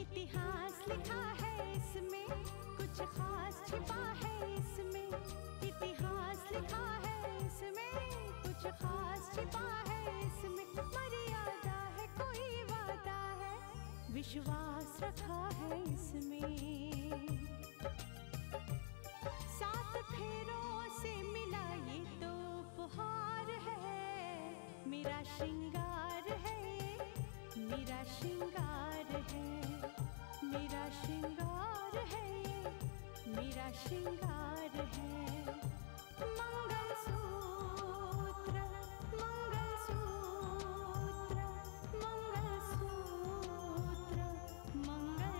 इतिहास लिखा है इसमें, कुछ खास छिपा है इसमें। इतिहास लिखा है इसमें, कुछ खास छिपा है इसमें। मर्यादा है, कोई वादा है, विश्वास रखा है इसमें। सात फेरों से मिला ये तो उपहार है, मेरा श्रृंगार है, मेरा श्रृंगार है, मेरा श्रृंगार है, मेरा श्रृंगार है। मंगलसूत्र, मंगलसूत्र, मंगलसूत्र, मंगलसूत्र,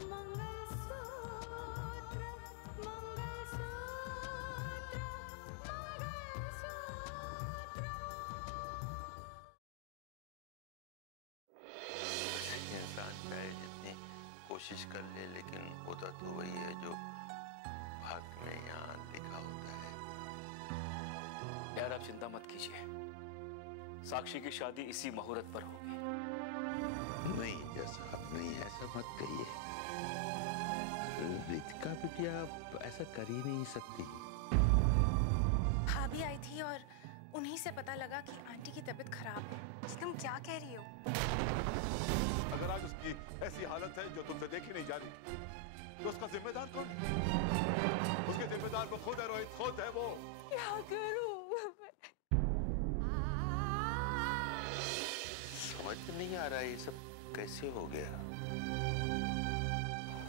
मंगलसूत्र, मंगलसूत्र, इंसान चाहे जितनी कोशिश कर ले, लेकिन होता तो वही है जो भाग्य में यहाँ लिखा होता है। यार आप चिंता मत कीजिए, साक्षी की शादी इसी मुहूर्त पर होगी। नहीं जैसा आप नहीं, ऐसा मत कहिए। रितिका बिटिया ऐसा कर ही नहीं सकती। भाभी आई थी और उन्हीं से पता लगा कि आंटी की तबीयत खराब है। तुम क्या कह रही हो? अगर आज उसकी ऐसी हालत है जो तुमसे देखी नहीं जा रही, तो उसका जिम्मेदार कौन है? उसके जिम्मेदार वो खुद है रोहित, खुद है वो। क्या करूं? समझ में नहीं आ रहा ये सब कैसे हो गया।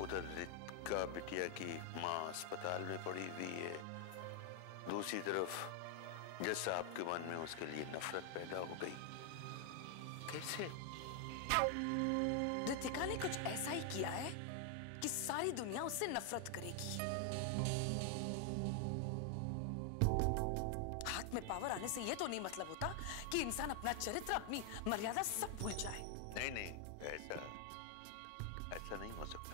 उधर रितिका बिटिया की माँ अस्पताल में पड़ी हुई है, दूसरी तरफ जैसा आपके मन में उसके लिए नफरत पैदा हो गई। कैसे? रितिका ने कुछ ऐसा ही किया है कि सारी दुनिया उससे नफरत करेगी। हाथ में पावर आने से यह तो नहीं मतलब होता कि इंसान अपना चरित्र, अपनी मर्यादा सब भूल जाए। नहीं नहीं, ऐसा नहीं हो सकता।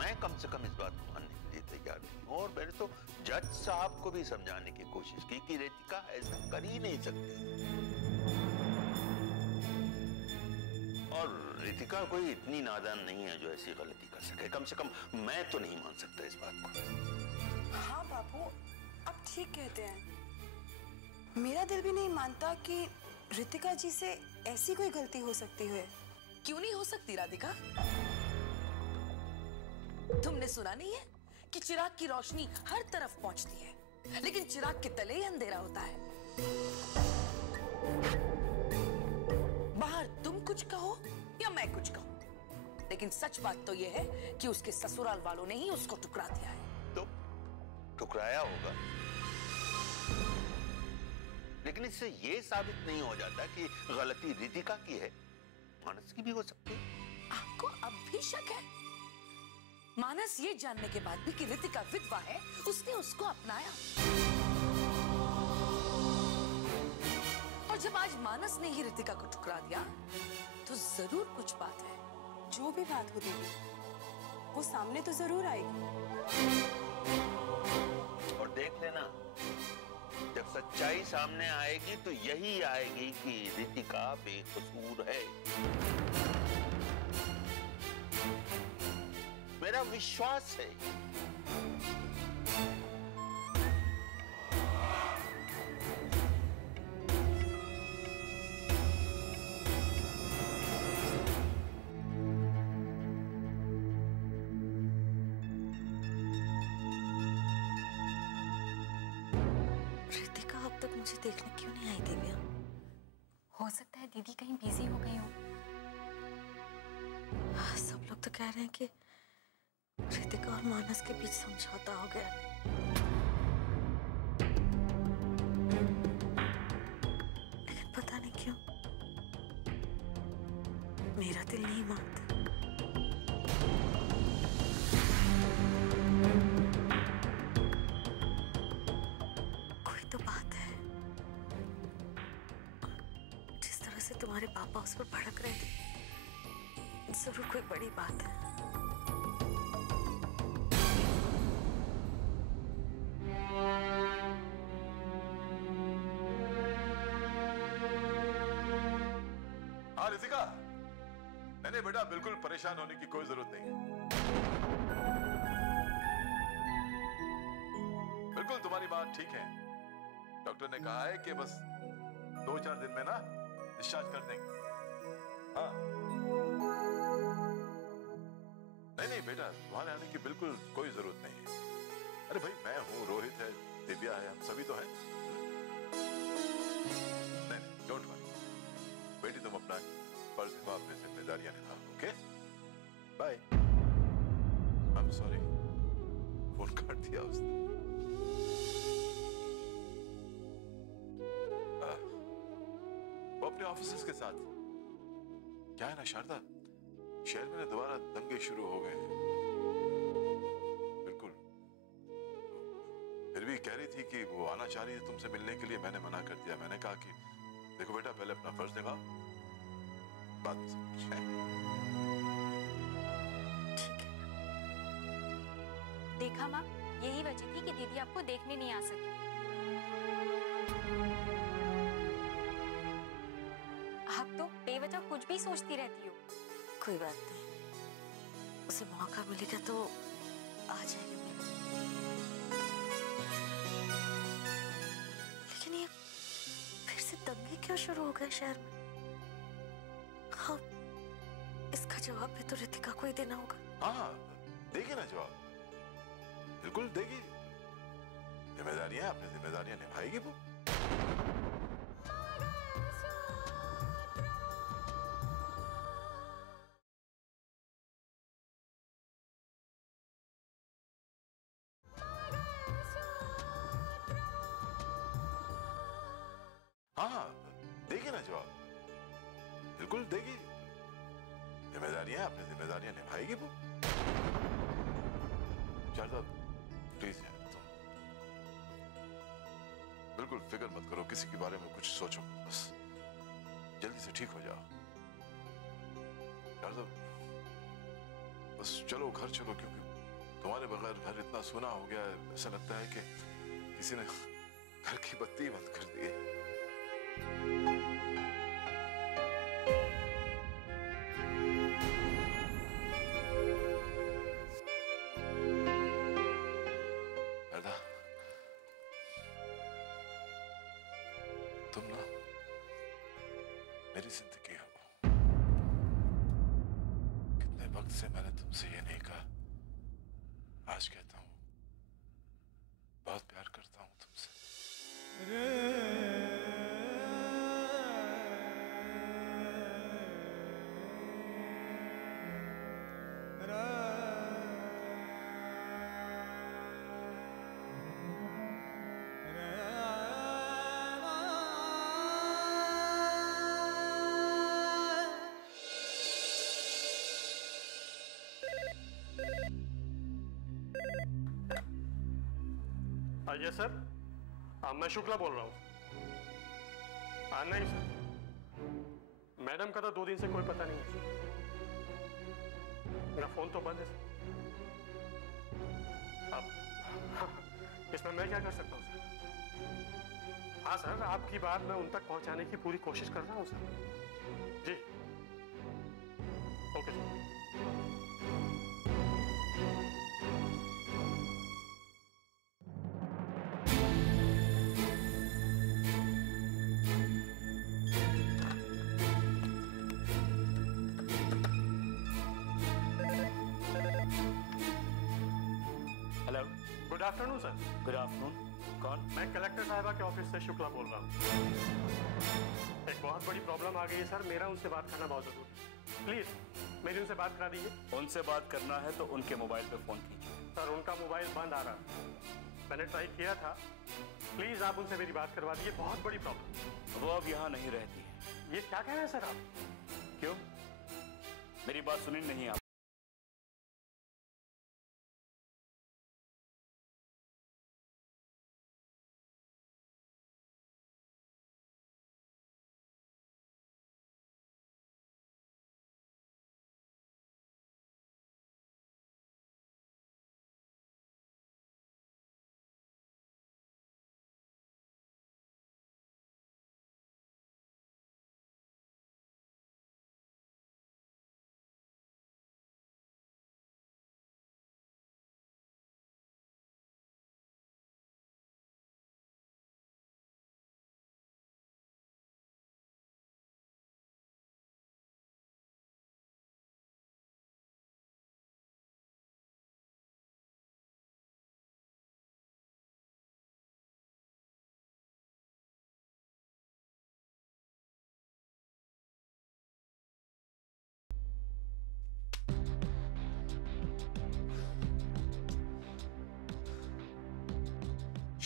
मैं कम से कम इस बात को मानने के लिए तैयार नहीं, और मैंने तो जज साहब को भी समझाने की कोशिश की कि रितिका ऐसा कर ही नहीं सकती। और रितिका कोई इतनी नादान नहीं है जो ऐसी गलती कर सके। कम से कम मैं तो नहीं मान सकता इस बात को। हाँ बापू, आप ठीक कहते हैं। मेरा दिल भी नहीं मानता कि रितिका जी से ऐसी कोई गलती हो सकती है। क्यों नहीं हो सकती राधिका? तुमने सुना नहीं है कि चिराग की रोशनी हर तरफ पहुंचती है, लेकिन चिराग के तले ही अंधेरा होता है। बाहर तुम कुछ कहो या मैं कुछ कहूं, लेकिन सच बात तो यह है कि उसके ससुराल वालों ने ही उसको टुकरा दिया है। तो ठुकराया होगा, लेकिन इससे यह साबित नहीं हो जाता कि गलती रितिका की है, मानस की भी हो सकती है। आपको अब भी शक है? मानस ये जानने के बाद भी कि रितिका विधवा है, उसने उसको अपनाया। और जब आज मानस ने ही रितिका को ठुकरा दिया, तो जरूर कुछ बात है। जो भी बात हो दीदी, वो सामने तो जरूर आएगी। और देख लेना, जब सच्चाई सामने आएगी तो यही आएगी कि रितिका बेकसूर है। मेरा विश्वास है। रितिका अब तक मुझे देखने क्यों नहीं आई दिव्या? हो सकता है दीदी कहीं बिजी हो गई हो। सब लोग तो कह रहे हैं कि रितिका और मानस के बीच समझौता हो गया। लेकिन पता नहीं क्यों मेरा दिल नहीं मानता। कोई तो बात है। जिस तरह से तुम्हारे पापा उस पर भड़क रहे थे, जरूर कोई बड़ी बात है। नहीं बेटा, बिल्कुल परेशान होने की कोई जरूरत नहीं है। बिल्कुल तुम्हारी बात ठीक है। डॉक्टर ने कहा है कि बस 2-4 दिन में ना डिस्चार्ज कर देंगे। हाँ, नहीं बेटा, तुम्हारे आने की बिल्कुल कोई जरूरत नहीं है। अरे भाई, मैं हूं, रोहित है, दिव्या है, हम सभी तो हैं। नहीं, डोंट वरी बेटी, तुम अपना फर्ज निभाओ, अपनी जिम्मेदारियां निभाओ। Okay, bye. I am sorry, phone काट दिया उसने। वो अपने ऑफिसर्स के साथ। क्या है ना शारदा, शहर में दोबारा दंगे शुरू हो गए हैं। बिल्कुल। फिर भी कह रही थी कि वो आना चाह रही है तुमसे मिलने के लिए। मैंने मना कर दिया। मैंने कहा कि देखो बेटा, पहले अपना फर्ज निभाओ, बाद में सब कुछ है। देखा माँ, यही वजह थी कि दीदी आपको देखने नहीं आ सकी। आप तो बेवजह कुछ भी सोचती रहती हो। कोई बात नहीं, उसे मौका मिलेगा तो आ जाएगा मिलने। लेकिन ये फिर से दंगे क्यों शुरू हो गए शहर में? हाँ, इसका जवाब भी तो रितिका को ही देना होगा। हाँ, देगी ना जवाब, बिल्कुल देगी। जिम्मेदारियां, अपनी जिम्मेदारियां निभाएगी वो। हाँ, देगी ना जवाब, बिल्कुल देगी। जिम्मेदारियां, अपनी जिम्मेदारियां निभाएगी वो। शारदा, प्लीज यार, तुम बिल्कुल फिक्र मत करो, किसी के बारे में कुछ सोचो मत, बस जल्दी से ठीक हो जाओ। शारदा, बस चलो घर चलो, क्योंकि तुम्हारे बगैर घर इतना सूना हो गया है, ऐसा लगता है कि किसी ने घर की बत्ती बंद कर दी है। तुम ना मेरी जिंदगी हो। कितने वक्त से मैंने तुमसे ये नहीं कहा, आज कहता हूं, बहुत प्यार करता हूं तुमसे। आइए सर, मैं शुक्ला बोल रहा हूँ। नहीं सर, मैडम का तो 2 दिन से कोई पता नहीं है। मेरा फोन तो बंद है सर। अब इसमें मैं क्या कर सकता हूँ सर? हाँ सर, आपकी बात मैं उन तक पहुंचाने की पूरी कोशिश कर रहा हूँ सर। जी, okay sir. Good afternoon sir. Good afternoon. कौन? मैं कलेक्टर साहिबा के ऑफिस से शुक्ला बोल रहा हूँ। एक बहुत बड़ी प्रॉब्लम आ गई है सर, मेरा उनसे बात करना बहुत जरूरी है। प्लीज मेरी उनसे बात करा दीजिए। उनसे बात करना है तो उनके मोबाइल पे फोन कीजिए। सर, उनका मोबाइल बंद आ रहा, मैंने ट्राई किया था। प्लीज आप उनसे मेरी बात करवा दीजिए, बहुत बड़ी प्रॉब्लम। वो अब यहाँ नहीं रहती है। ये क्या कह रहे हैं सर आप? क्यों, मेरी बात सुनी नहीं आप?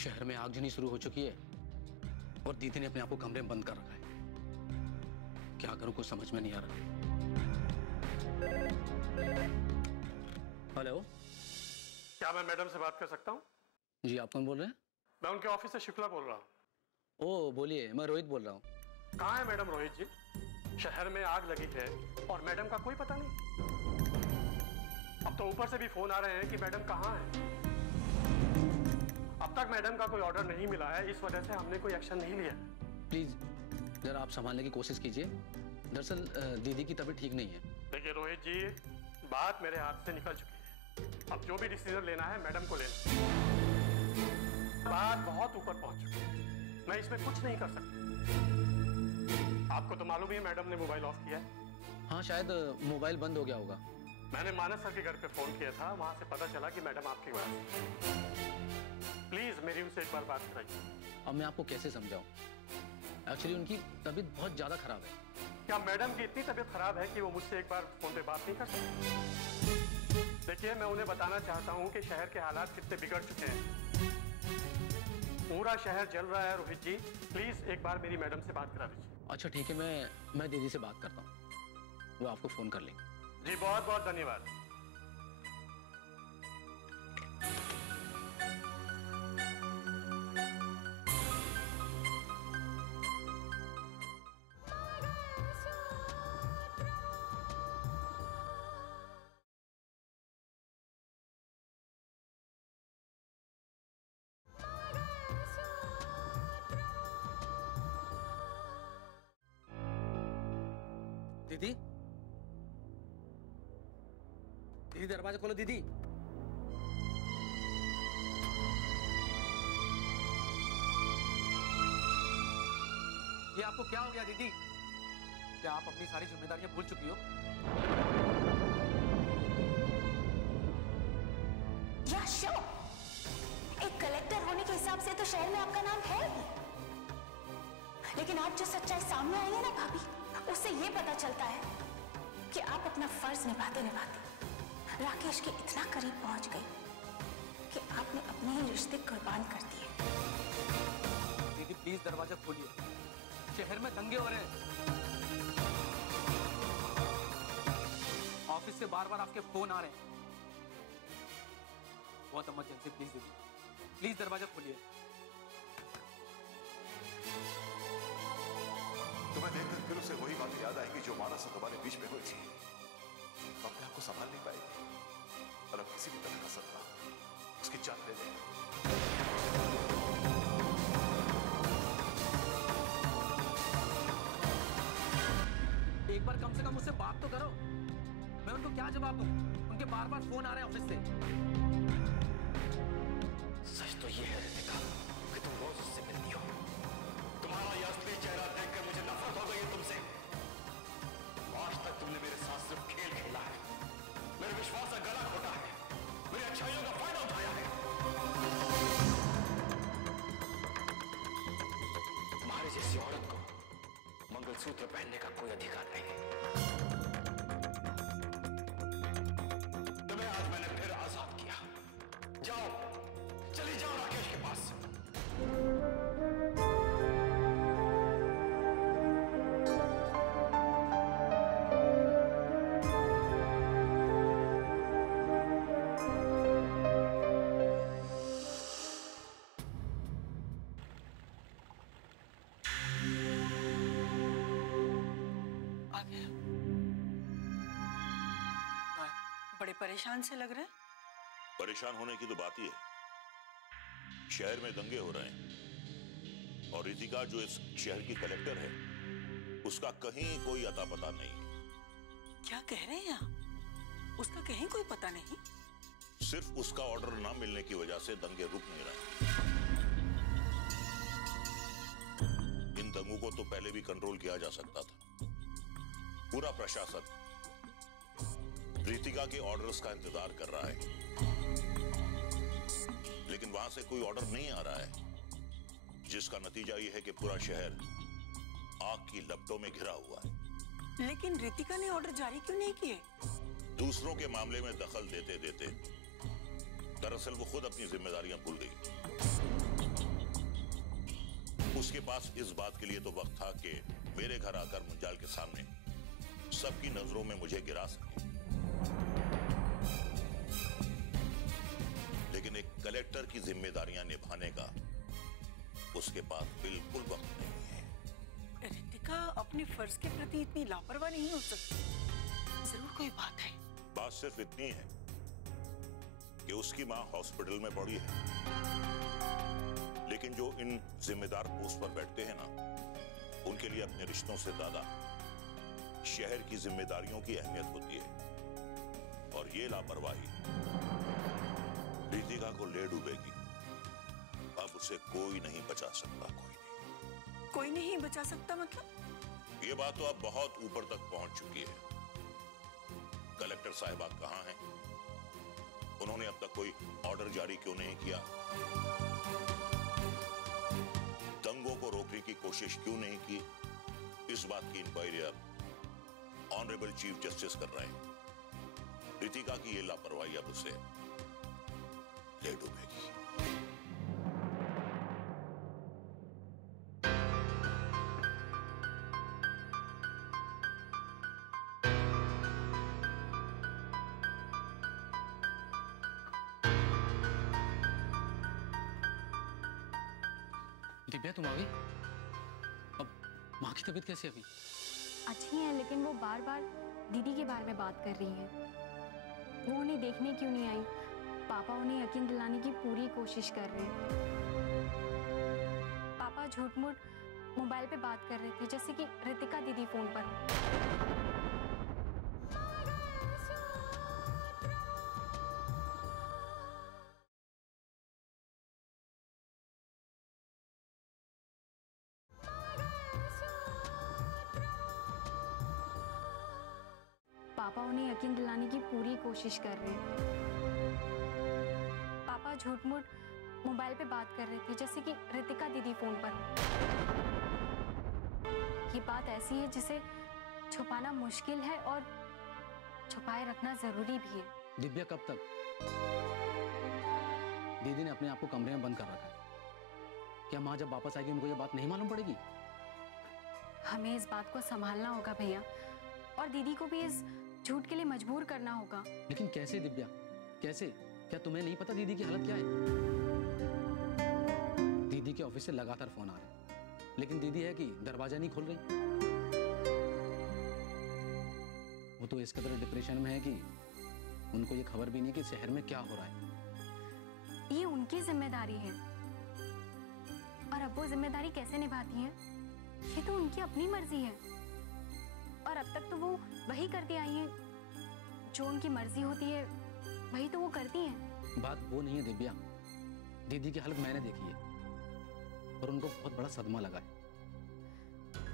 शहर में आगजनी शुरू हो चुकी है और दीदी ने अपने आप को कमरे में बंद कर रखा है। क्या करूं, कुछ समझ में नहीं आ रहा। हेलो, क्या मैं मैडम से बात कर सकता हूँ? जी, आप कौन बोल रहे हैं? मैं उनके ऑफिस से शुक्ला बोल रहा हूँ। ओ बोलिए, मैं रोहित बोल रहा हूँ। कहाँ है मैडम रोहित जी? शहर में आग लगी है और मैडम का कोई पता नहीं। अब तो ऊपर से भी फोन आ रहे हैं कि मैडम कहाँ है। अब तक मैडम का कोई ऑर्डर नहीं मिला है, इस वजह से हमने कोई एक्शन नहीं लिया। प्लीज जरा आप संभालने की कोशिश कीजिए। दरअसल दीदी की तबीयत ठीक नहीं है। देखिए रोहित जी, बात मेरे हाथ से निकल चुकी है। अब जो भी डिसीजन लेना है मैडम को लेना। बात बहुत ऊपर पहुंच चुकी है, मैं इसमें कुछ नहीं कर सकता। आपको तो मालूम ही है मैडम ने मोबाइल ऑफ किया है। हाँ, शायद मोबाइल बंद हो गया होगा। मैंने मानस सर के घर पे फोन किया था, वहां से पता चला कि मैडम आपके पास। प्लीज मेरी उनसे एक बार बात कराइए। अब मैं आपको कैसे समझाऊं? एक्चुअली उनकी तबीयत बहुत ज्यादा खराब है। क्या मैडम की इतनी तबीयत खराब है कि वो मुझसे एक बार फोन पे बात नहीं कर सकती? देखिए, मैं उन्हें बताना चाहता हूँ कि शहर के हालात कितने बिगड़ चुके हैं। पूरा शहर जल रहा है रोहित जी, प्लीज एक बार मेरी मैडम से बात करा दीजिए। अच्छा ठीक है, मैं दीदी से बात करता हूँ, वो आपको फोन कर लेंगे। जी बहुत बहुत धन्यवाद। दीदी, दीदी दरवाजा खोलो दीदी। ये आपको क्या हो गया दीदी? क्या आप अपनी सारी जिम्मेदारियां भूल चुकी हो? या शो, एक कलेक्टर होने के हिसाब से तो शहर में आपका नाम है ही। लेकिन आज जो सच्चाई सामने आई है ना भाभी, उससे ये पता चलता है कि आप अपना फर्ज निभाते निभाते राकेश के इतना करीब पहुंच गई कि आपने अपने ही रिश्ते कुर्बान कर दिए। दीदी प्लीज दरवाजा खोलिए, शहर में दंगे हो रहे हैं। ऑफिस से बार बार आपके फोन आ रहे हैं। बहुत इमरजेंसी, प्लीज दीदी, प्लीज दरवाजा खोलिए। तुम्हें देखकर फिर उसे वही बात याद आएगी जो मानस और तुम्हारे बीच में हुई थी। अपने आप को संभाल नहीं पाएगी और अब किसी भी तरह का सदमा उसकी जान ले लेगा। एक बार कम से कम मुझसे बात तो करो। मैं उनको क्या जवाब दूं? उनके बार बार फोन आ रहे हैं ऑफिस से। सच तो ये है रितिका कि तुम रोज उससे मिलती हो। तुम्हारा ये असली चेहरा देखकर मुझे नफरत हो गई है तुमसे। आज तक तुमने मेरे साथ सिर्फ खेल खेला है, मेरे विश्वास का गला घोटा है, मेरी अच्छाइयों का फायदा उठाया है। तुम्हारी जैसी औरत को मंगलसूत्र पहनने का कोई अधिकार नहीं है। तुम्हें आज मैंने फिर आजाद किया। जाओ, चली जाओ राकेश के पास। बड़े परेशान से लग रहे हैं। परेशान होने की तो बात ही है। शहर में दंगे हो रहे हैं और रितिका जो इस शहर की कलेक्टर है उसका कहीं कोई अता पता नहीं। क्या कह रहे हैं आप? उसका कहीं कोई पता नहीं? सिर्फ उसका ऑर्डर ना मिलने की वजह से दंगे रुक नहीं रहे। इन दंगों को तो पहले भी कंट्रोल किया जा सकता था। पूरा प्रशासन रितिका के ऑर्डर्स का इंतजार कर रहा है, लेकिन वहां से कोई ऑर्डर नहीं आ रहा है, जिसका नतीजा यह है कि पूरा शहर आग की लपटों में घिरा हुआ है। लेकिन रितिका ने ऑर्डर जारी क्यों नहीं किए? दूसरों के मामले में दखल देते देते दरअसल वो खुद अपनी जिम्मेदारियां भूल गई। उसके पास इस बात के लिए तो वक्त था कि मेरे घर आकर मुंजाल के सामने सबकी नजरों में मुझे गिरा सके, लेकिन एक कलेक्टर की जिम्मेदारियां निभाने का उसके पास बिल्कुल वक्त नहीं है। रितिका अपने फर्ज के प्रति इतनी लापरवाह नहीं हो सकती। जरूर कोई बात है। बात सिर्फ इतनी है कि उसकी मां हॉस्पिटल में पड़ी है, लेकिन जो इन जिम्मेदार पोस्ट पर बैठते हैं ना, उनके लिए अपने रिश्तों से ज्यादा शहर की जिम्मेदारियों की अहमियत होती है। और ये लापरवाही रितिका को ले डूबेगी। अब उसे कोई नहीं बचा सकता, कोई नहीं बचा सकता मतलब? ये बात तो अब बहुत ऊपर तक पहुंच चुकी है। कलेक्टर साहिबा कहां हैं? उन्होंने अब तक कोई ऑर्डर जारी क्यों नहीं किया? दंगों को रोकने की कोशिश क्यों नहीं की? इस बात की इंक्वायरी अब ऑनरेबल चीफ जस्टिस कर रहे हैं। रितिका की ये लापरवाही अब उसे ले डूबेगी। दिव्या तुम आ गई? अब माँ की तबीयत कैसी है अभी? अच्छी है, लेकिन वो बार बार दीदी के बारे में बात कर रही है। वो उन्हें देखने क्यों नहीं आई? पापा उन्हें यकीन दिलाने की पूरी कोशिश कर रहे हैं। पापा झूठ मूठ मोबाइल पे बात कर रहे थे, जैसे कि रितिका दीदी फोन पर। पापा उन्हें यकीन दिलाने की पूरी कोशिश कर रहे हैं। पापा झूठ मूठ मोबाइल पे बात कर रहे थे, जैसे कि रितिका दीदी फोन पर। ये बात ऐसी है जिसे छुपाना मुश्किल है और छुपाए रखना जरूरी भी है। दिव्या कब तक? दीदी ने अपने आप को कमरे में बंद कर रखा है। क्या माँ जब वापस आएगी उनको ये बात नहीं मालूम पड़ेगी? हमें इस बात को संभालना होगा भैया, और दीदी को भी इस झूठ के लिए मजबूर करना होगा। लेकिन कैसे दिव्या, कैसे? क्या तुम्हें नहीं पता दीदी की हालत क्या है? दीदी के ऑफिस से लगातार फोन आ रहे हैं, लेकिन दीदी है कि दरवाजा नहीं खोल रही। वो तो इस कदर डिप्रेशन में है कि उनको ये खबर भी नहीं कि शहर में क्या हो रहा है। ये उनकी जिम्मेदारी है, और अब वो जिम्मेदारी कैसे निभाती हैं, ये तो उनकी अपनी मर्जी है। और अब तक तो वो वही करती आई हैं, जो उनकी मर्जी होती है वही तो वो करती हैं। बात वो नहीं है दिव्या, दीदी की हालत मैंने देखी है और उनको बहुत बड़ा सदमा लगा है।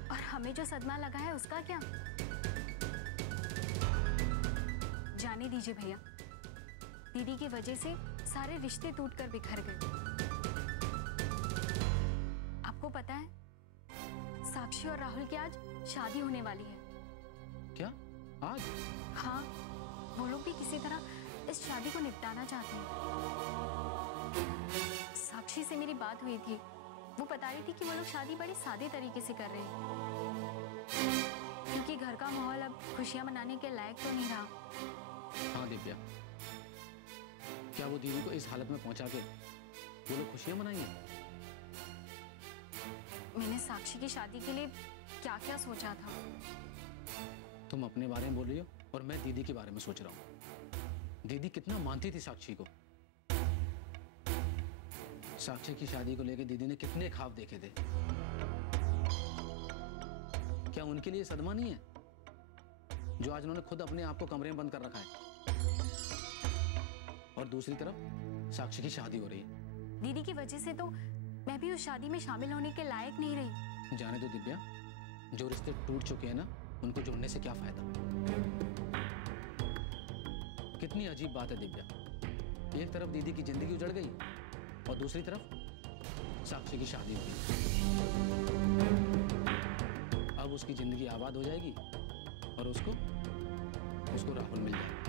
और हमें जो सदमा लगा है उसका क्या? जाने दीजिए भैया, दीदी की वजह से सारे रिश्ते टूटकर बिखर गए। आपको पता है, साक्षी और राहुल की आज शादी होने वाली है। क्या आज? हाँ, वो लोग भी किसी तरह इस शादी को निपटाना चाहते हैं। साक्षी से मेरी बात हुई थी, वो बता रही थी कि वो लोग शादी बड़े सादे तरीके से कर रहे हैं, क्योंकि घर का माहौल अब खुशियां मनाने के लायक तो नहीं रहा। हाँ दिव्या, क्या वो दीदी को इस हालत में पहुंचा के वो लोग खुशियां मनाएंगे? मैंने साक्षी की शादी के लिए क्या क्या सोचा था। तुम अपने बारे में बोल रही हो और मैं दीदी के बारे में सोच रहा हूँ। दीदी कितना मानती थी साक्षी को। साक्षी की शादी को लेकर दीदी ने कितने ख्वाब देखे थे। क्या उनके लिए सदमा नहीं है जो आज उन्होंने खुद अपने आप को कमरे में बंद कर रखा है? और दूसरी तरफ साक्षी की शादी हो रही है। दीदी की वजह से तो मैं भी उस शादी में शामिल होने के लायक नहीं रही। जाने दो दिव्या, जो रिश्ते टूट चुके हैं ना, उनको जोड़ने से क्या फायदा? कितनी अजीब बात है दिव्या, एक तरफ दीदी की जिंदगी उजड़ गई और दूसरी तरफ साक्षी की शादी हो गई। अब उसकी जिंदगी आबाद हो जाएगी और उसको राहुल मिल जाएगा।